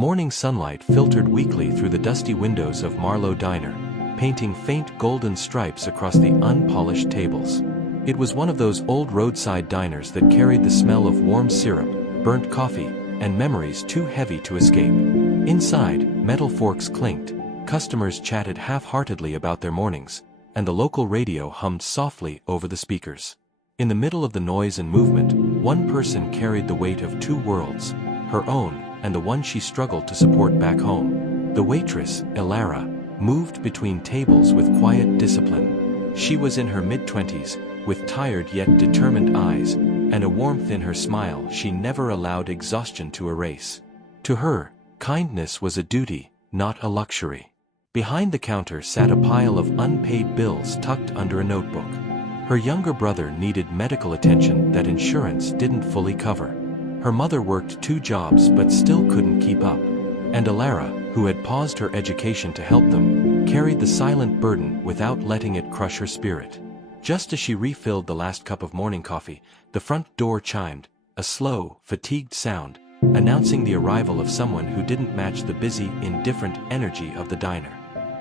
Morning sunlight filtered weakly through the dusty windows of Marlowe Diner, painting faint golden stripes across the unpolished tables. It was one of those old roadside diners that carried the smell of warm syrup, burnt coffee, and memories too heavy to escape. Inside, metal forks clinked, customers chatted half-heartedly about their mornings, and the local radio hummed softly over the speakers. In the middle of the noise and movement, one person carried the weight of two worlds, her own and the one she struggled to support back home. The waitress, Elara, moved between tables with quiet discipline. She was in her mid-20s, with tired yet determined eyes, and a warmth in her smile she never allowed exhaustion to erase. To her, kindness was a duty, not a luxury. Behind the counter sat a pile of unpaid bills tucked under a notebook. Her younger brother needed medical attention that insurance didn't fully cover. Her mother worked 2 jobs but still couldn't keep up. And Elara, who had paused her education to help them, carried the silent burden without letting it crush her spirit. Just as she refilled the last cup of morning coffee, the front door chimed, a slow, fatigued sound, announcing the arrival of someone who didn't match the busy, indifferent energy of the diner.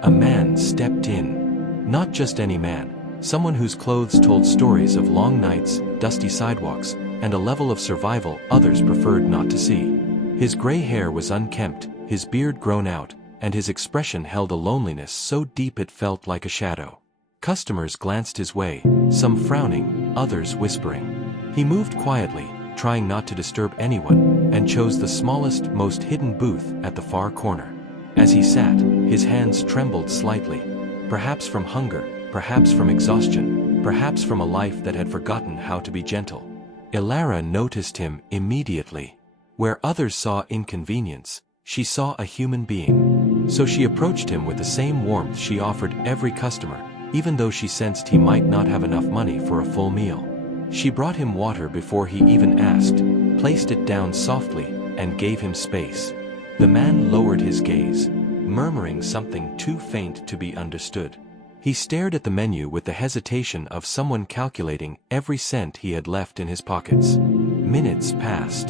A man stepped in. Not just any man, someone whose clothes told stories of long nights, dusty sidewalks, and a level of survival others preferred not to see. His gray hair was unkempt, his beard grown out, and his expression held a loneliness so deep it felt like a shadow. Customers glanced his way, some frowning, others whispering. He moved quietly, trying not to disturb anyone, and chose the smallest, most hidden booth at the far corner. As he sat, his hands trembled slightly, perhaps from hunger, perhaps from exhaustion, perhaps from a life that had forgotten how to be gentle. Elara noticed him immediately. Where others saw inconvenience, she saw a human being. So she approached him with the same warmth she offered every customer, even though she sensed he might not have enough money for a full meal. She brought him water before he even asked, placed it down softly, and gave him space. The man lowered his gaze, murmuring something too faint to be understood. He stared at the menu with the hesitation of someone calculating every cent he had left in his pockets. Minutes passed.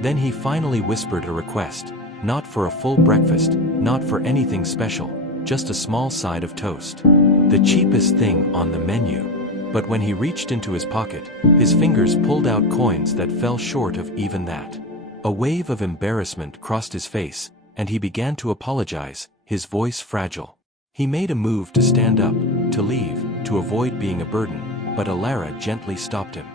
Then he finally whispered a request, not for a full breakfast, not for anything special, just a small side of toast. The cheapest thing on the menu. But when he reached into his pocket, his fingers pulled out coins that fell short of even that. A wave of embarrassment crossed his face, and he began to apologize, his voice fragile. He made a move to stand up, to leave, to avoid being a burden, but Elara gently stopped him.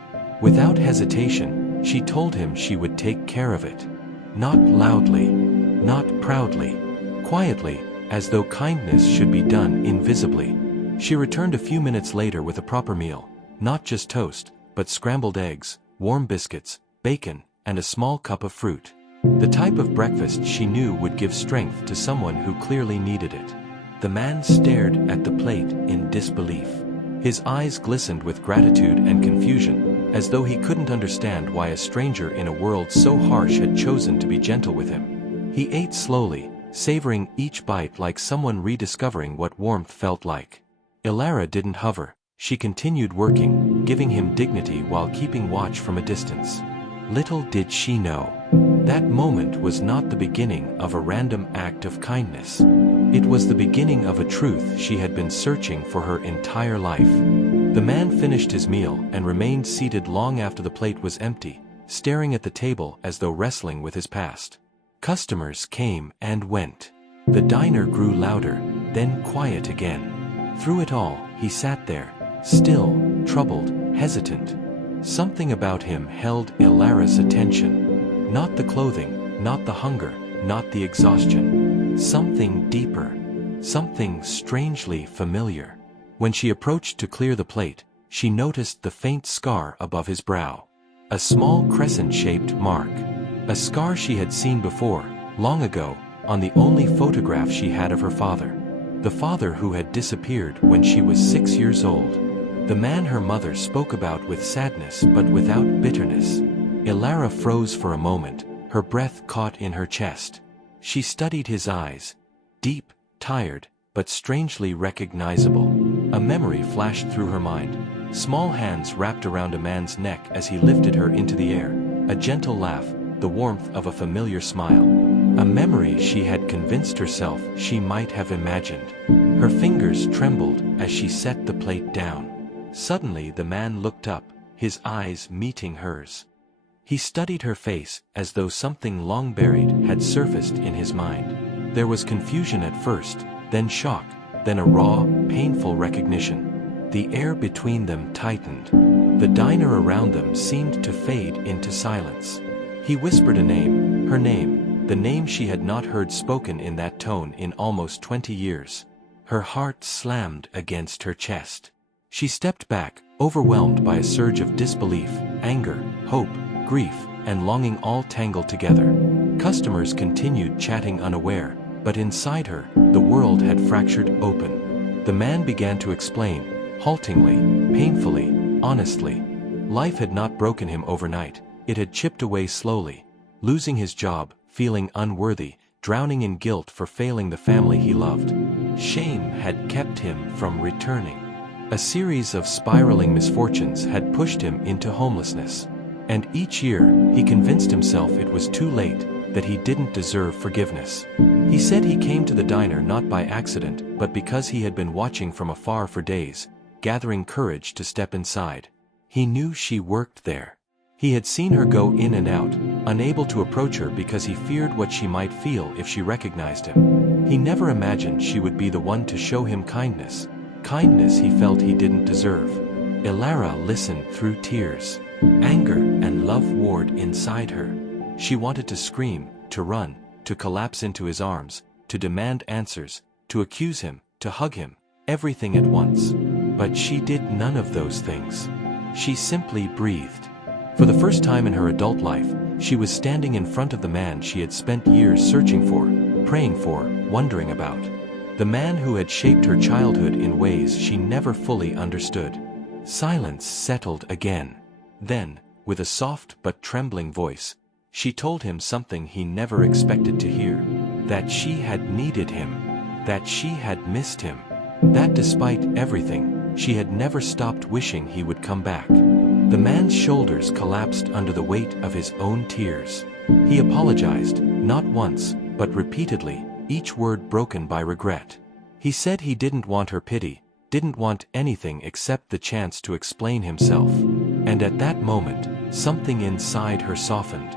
Without hesitation, she told him she would take care of it. Not loudly, not proudly, quietly, as though kindness should be done invisibly. She returned a few minutes later with a proper meal, not just toast, but scrambled eggs, warm biscuits, bacon, and a small cup of fruit. The type of breakfast she knew would give strength to someone who clearly needed it. The man stared at the plate in disbelief. His eyes glistened with gratitude and confusion, as though he couldn't understand why a stranger in a world so harsh had chosen to be gentle with him. He ate slowly, savoring each bite like someone rediscovering what warmth felt like. Elara didn't hover. She continued working, giving him dignity while keeping watch from a distance. Little did she know, that moment was not the beginning of a random act of kindness. It was the beginning of a truth she had been searching for her entire life. The man finished his meal and remained seated long after the plate was empty, staring at the table as though wrestling with his past. Customers came and went. The diner grew louder, then quiet again. Through it all, he sat there, still, troubled, hesitant. Something about him held Elara's attention. Not the clothing, not the hunger, not the exhaustion. Something deeper. Something strangely familiar. When she approached to clear the plate, she noticed the faint scar above his brow. A small crescent-shaped mark. A scar she had seen before, long ago, on the only photograph she had of her father. The father who had disappeared when she was 6 years old. The man her mother spoke about with sadness but without bitterness. Elara froze for a moment, her breath caught in her chest. She studied his eyes. Deep, tired, but strangely recognizable. A memory flashed through her mind. Small hands wrapped around a man's neck as he lifted her into the air. A gentle laugh, the warmth of a familiar smile. a memory she had convinced herself she might have imagined. Her fingers trembled as she set the plate down. Suddenly the man looked up, his eyes meeting hers. He studied her face as though something long buried had surfaced in his mind. There was confusion at first, then shock, then a raw, painful recognition. The air between them tightened. The diner around them seemed to fade into silence. He whispered a name, her name, the name she had not heard spoken in that tone in almost 20 years. Her heart slammed against her chest. She stepped back, overwhelmed by a surge of disbelief, anger, hope, grief, and longing all tangled together. Customers continued chatting unaware, but inside her, the world had fractured open. The man began to explain, haltingly, painfully, honestly. Life had not broken him overnight, it had chipped away slowly. Losing his job, feeling unworthy, drowning in guilt for failing the family he loved. Shame had kept him from returning. A series of spiraling misfortunes had pushed him into homelessness. And each year, he convinced himself it was too late, that he didn't deserve forgiveness. He said he came to the diner not by accident, but because he had been watching from afar for days, gathering courage to step inside. He knew she worked there. He had seen her go in and out, unable to approach her because he feared what she might feel if she recognized him. He never imagined she would be the one to show him kindness. Kindness he felt he didn't deserve. Ilara listened through tears. Anger and love warred inside her. She wanted to scream, to run, to collapse into his arms, to demand answers, to accuse him, to hug him, everything at once. But she did none of those things. She simply breathed. For the first time in her adult life, she was standing in front of the man she had spent years searching for, praying for, wondering about. The man who had shaped her childhood in ways she never fully understood. Silence settled again. Then, with a soft but trembling voice, she told him something he never expected to hear. That she had needed him. That she had missed him. That despite everything, she had never stopped wishing he would come back. The man's shoulders collapsed under the weight of his own tears. He apologized, not once, but repeatedly, each word broken by regret. He said he didn't want her pity, didn't want anything except the chance to explain himself. And at that moment, something inside her softened.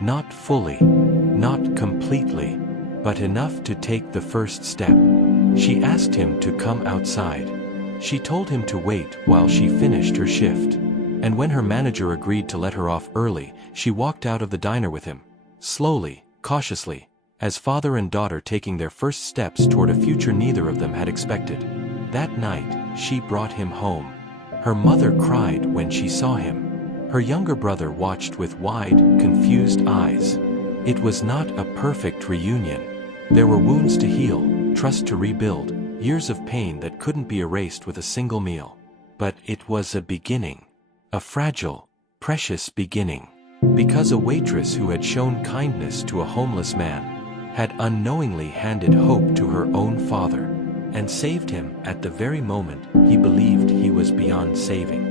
Not fully, not completely, but enough to take the first step. She asked him to come outside. She told him to wait while she finished her shift. And when her manager agreed to let her off early, she walked out of the diner with him. Slowly, cautiously, as father and daughter taking their first steps toward a future neither of them had expected. That night, she brought him home. Her mother cried when she saw him. Her younger brother watched with wide, confused eyes. It was not a perfect reunion. There were wounds to heal, trust to rebuild, years of pain that couldn't be erased with a single meal. But it was a beginning. A fragile, precious beginning. Because a waitress who had shown kindness to a homeless man had unknowingly handed hope to her own father and saved him at the very moment he believed he was beyond saving.